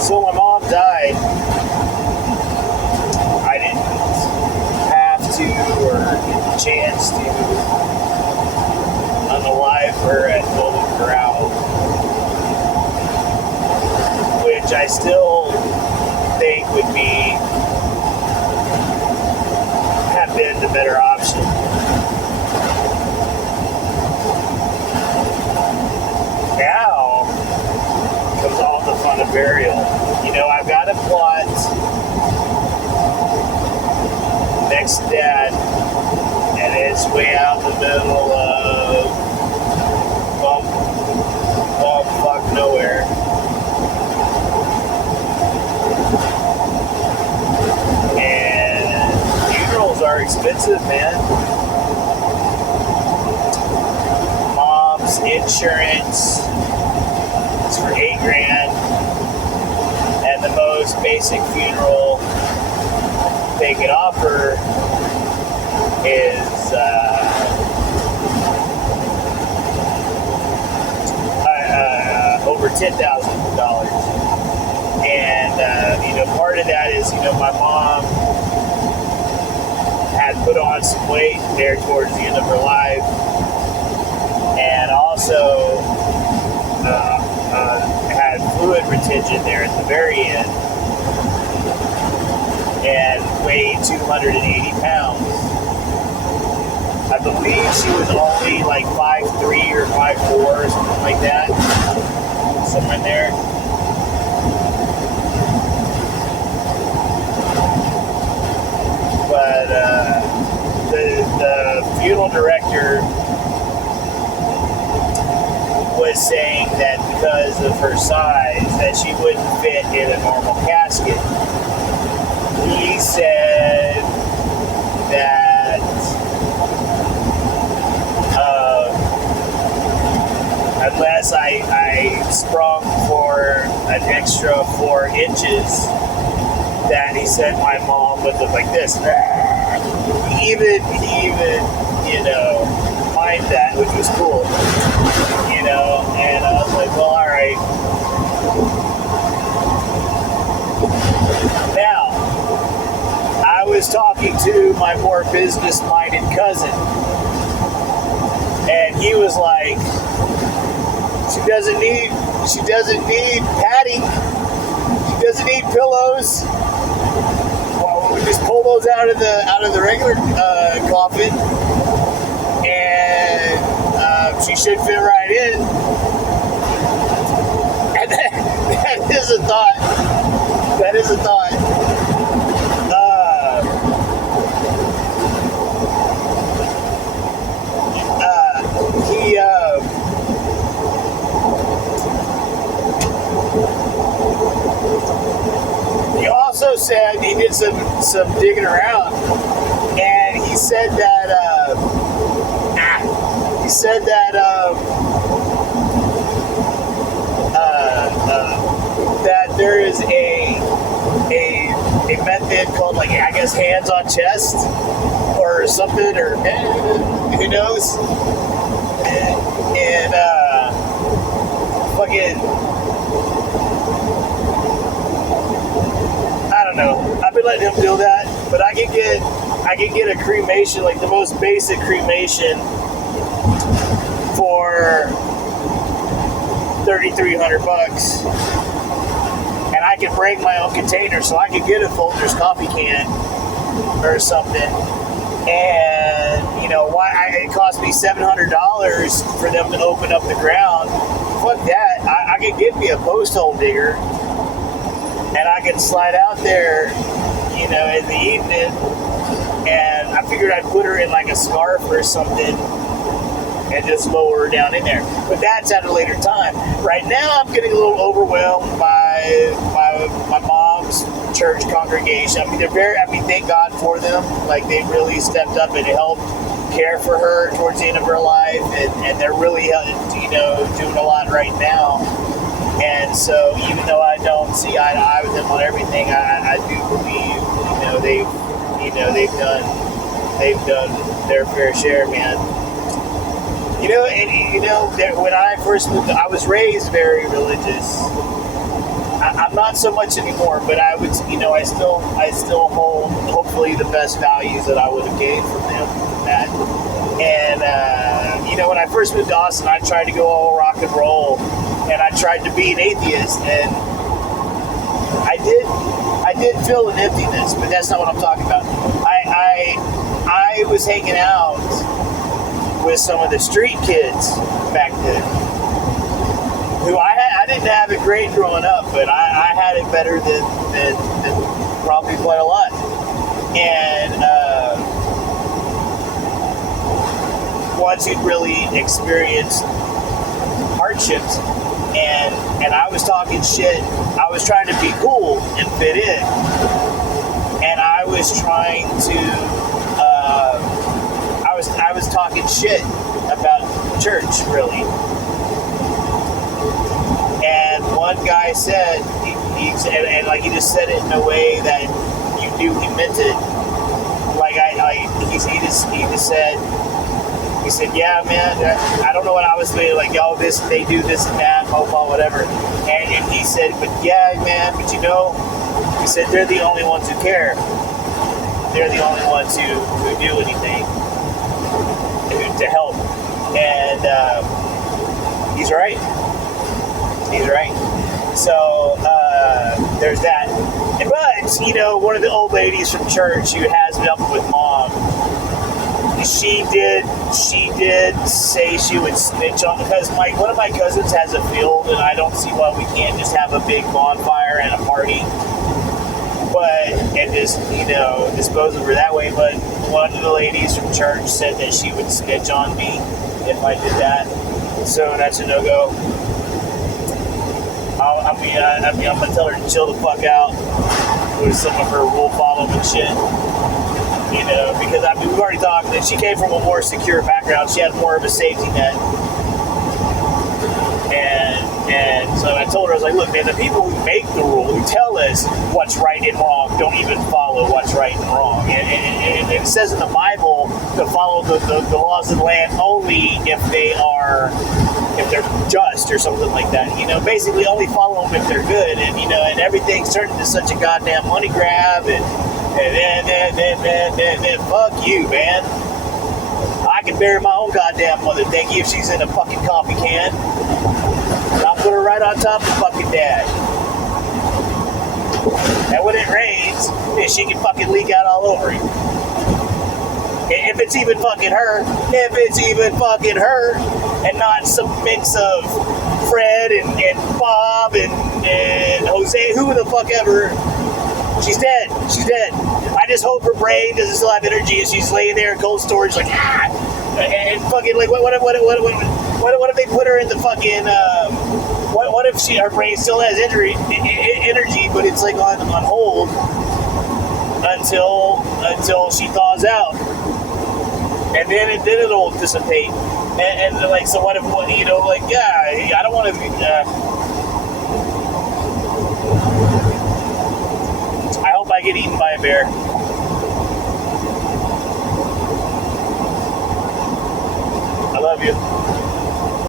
So my mom died. I didn't have to or get the chance to unalive her at Golden Corral, which I still think would have been the better option. Now comes all the fun of burial. You know, I've got a plot next to Dad, and it's way out in the middle of fuck nowhere. And funerals are expensive, man. Mom's insurance is for $8,000, and the most basic funeral they could offer is over $10,000. And part of that is, my mom had put on some weight there towards the end of her life, and also had fluid retention there at the very end, and weighed 280 pounds. I believe she was only like 5'3" or 5'4" or something like that, somewhere in there. But the funeral director was saying that because of her size, that she wouldn't fit in a normal casket. He said that unless I sprung for an extra 4 inches, that he said my mom would look like this. He even mind that, which was cool, and I was like, well, all right. Now, I was talking to my more business-minded cousin, and he was like, she doesn't need padding, she doesn't need pillows. Well, we just pull those out of the regular coffin, and she should fit right in. And that is a thought. That is a thought. He also said he did some digging around, and he said that that there is a method called, like, I guess, hands on chest or something, or who knows, and fucking, I don't know. I've been letting him do that, but I can get a cremation, like the most basic cremation, for $3,300, and I can bring my own container, so I can get a Folgers coffee can or something. And it cost me $700 for them to open up the ground. Fuck that. I can get me a post hole digger, and I can slide out there, in the evening, and I figured I'd put her in like a scarf or something and just lower her down in there. But that's at a later time. Right now, I'm getting a little overwhelmed by my mom's church congregation. Thank God for them. Like, they really stepped up and helped care for her towards the end of her life, and they're really, doing a lot right now. And so, even though I don't see eye to eye with them on everything, I do believe, they've done their fair share, man. When I first moved, I was raised very religious. I'm not so much anymore, but I would, I still hold hopefully the best values that I would have gained from them. From that. And when I first moved to Austin, I tried to go all rock and roll, and I tried to be an atheist, and I did feel an emptiness, but that's not what I'm talking about. I was hanging out with some of the street kids back then, who I didn't have it great growing up, but I had it better than probably quite a lot. And ones who'd really experienced hardships, and I was talking shit. I was trying to be cool and fit in, and I was trying to. I was talking shit about church, really. And one guy said, he just said it in a way that you knew he meant it. He just said. He said, yeah, man, I don't know what I was doing, like, they do this and that, whatever. And he said, but yeah, man, but he said, they're the only ones who care. They're the only ones who do anything to help. And he's right. He's right. So there's that. But, one of the old ladies from church who has been up with Mom, she did say she would snitch on, because one of my cousins has a field, and I don't see why we can't just have a big bonfire and a party, and just dispose of her that way. But one of the ladies from church said that she would snitch on me if I did that, so that's a no-go. I'm gonna tell her to chill the fuck out with some of her rule following shit. Because we've already talked that she came from a more secure background. She had more of a safety net. And so I told her, I was like, look, man, the people who make the rule, who tell us what's right and wrong, don't even follow what's right and wrong. And it says in the Bible to follow the laws of the land only if they're just or something like that. Basically only follow them if they're good. And everything's turned into such a goddamn money grab, and fuck you, man. I can bury my own goddamn mother, thank you, if she's in a fucking coffee can. I'll put her right on top of fucking Dad. And when it rains, she can fucking leak out all over it. If it's even fucking her, and not some mix of Fred and Bob and Jose, who the fuck ever. She's dead. I just hope her brain doesn't still have energy, and she's laying there in cold storage like, and fucking, like, what if they put her in the fucking, what if her brain still has energy, but it's like on hold until she thaws out, and then it'll dissipate, and like, so what if, I don't want to be, I hope I get eaten by a bear.